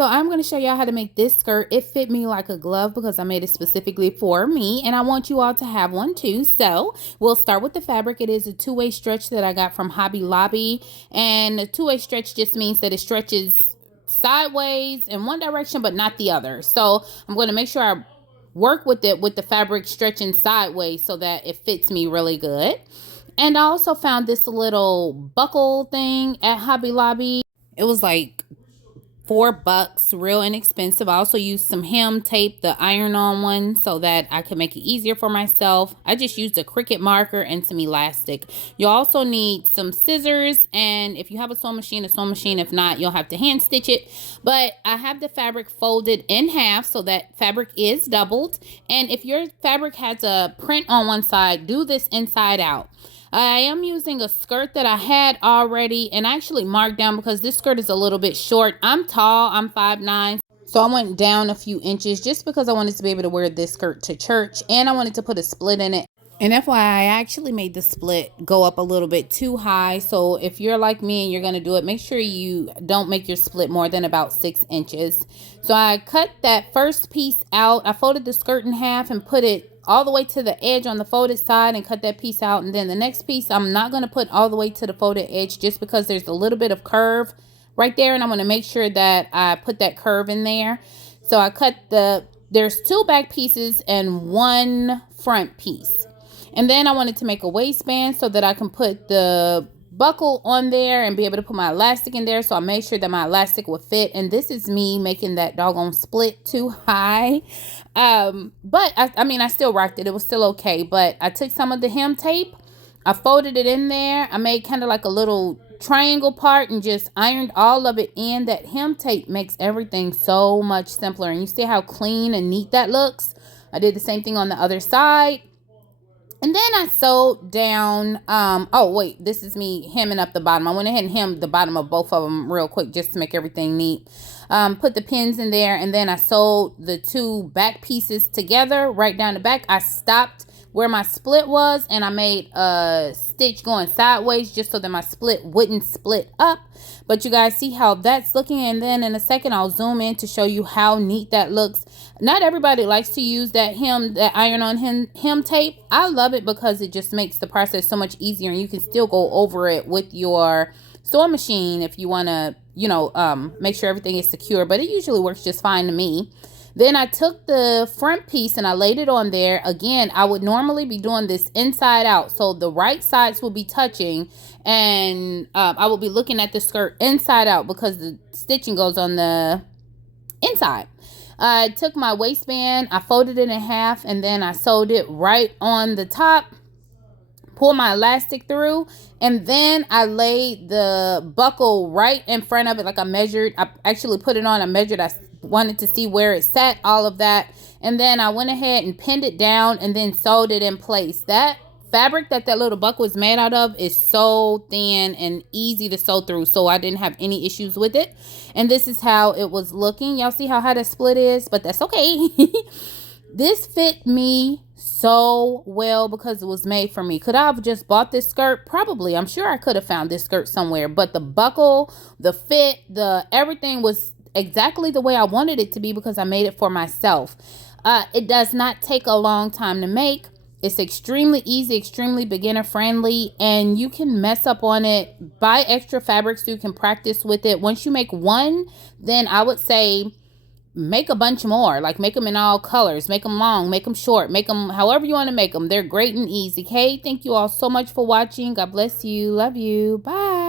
So I'm going to show y'all how to make this skirt. It fit me like a glove because I made it specifically for me, and I want you all to have one too. So we'll start with the fabric. It is a two-way stretch that I got from Hobby Lobby, and a two-way stretch just means that it stretches sideways in one direction but not the other. So I'm going to make sure I work with it with the fabric stretching sideways so that it fits me really good. And I also found this little buckle thing at Hobby Lobby. It was like $4, real inexpensive. I also used some hem tape, the iron-on one, so that I could make it easier for myself. I just used a Cricut marker and some elastic. You also need some scissors, and if you have a sewing machine, a sewing machine. If not, you'll have to hand stitch it. But I have the fabric folded in half so that fabric is doubled. And if your fabric has a print on one side, do this inside out. I am using a skirt that I had already and actually marked down because this skirt is a little bit short. I'm tall, I'm 5'9". So I went down a few inches just because I wanted to be able to wear this skirt to church, and I wanted to put a split in it. And FYI, I actually made the split go up a little bit too high. So if you're like me and you're going to do it, make sure you don't make your split more than about 6 inches. So I cut that first piece out. I folded the skirt in half and put it all the way to the edge on the folded side and cut that piece out. And then the next piece, I'm not going to put all the way to the folded edge just because there's a little bit of curve right there. And I'm going to make sure that I put that curve in there. So I cut there's 2 back pieces and 1 front piece. And then I wanted to make a waistband so that I can put the buckle on there and be able to put my elastic in there. So I made sure that my elastic would fit. And this is me making that doggone split too high. But I still rocked it. It was still okay. But I took some of the hem tape. I folded it in there. I made kind of like a little triangle part and just ironed all of it in. That hem tape makes everything so much simpler. And you see how clean and neat that looks? I did the same thing on the other side. And then I sewed down, oh wait, this is me hemming up the bottom. I went ahead and hemmed the bottom of both of them real quick just to make everything neat. Put the pins in there, and then I sewed the 2 back pieces together right down the back. I stopped where my split was, and I made a stitch going sideways just so that my split wouldn't split up. But you guys see how that's looking, and then in a second I'll zoom in to show you how neat that looks. Not everybody likes to use that iron-on hem tape. I love it because it just makes the process so much easier, and you can still go over it with your sewing machine if you want to, make sure everything is secure. But it usually works just fine to me. Then I took the front piece and I laid it on there. Again, I would normally be doing this inside out. So the right sides will be touching, and I will be looking at the skirt inside out because the stitching goes on the inside. I took my waistband, I folded it in half, and then I sewed it right on the top. Pull my elastic through, and then I laid the buckle right in front of it. Like I actually put it on, I measured, I wanted to see where it sat, all of that. And then I went ahead and pinned it down and then sewed it in place. That fabric that little buckle is made out of is so thin and easy to sew through, so I didn't have any issues with it. And this is how it was looking. Y'all see how high the split is, but that's okay. This fit me so well because it was made for me. Could I have just bought this skirt? Probably. I'm sure I could have found this skirt somewhere, but the buckle, the fit, everything was exactly the way I wanted it to be because I made it for myself. It does not take a long time to make. It's extremely easy, extremely beginner friendly, and you can mess up on it. Buy extra fabrics so you can practice with it. Once you make one, then I would say make a bunch more. Like, make them in all colors, make them long, make them short, make them however you want to make them. They're great and easy. Okay, thank you all so much for watching. God bless you. Love you. Bye.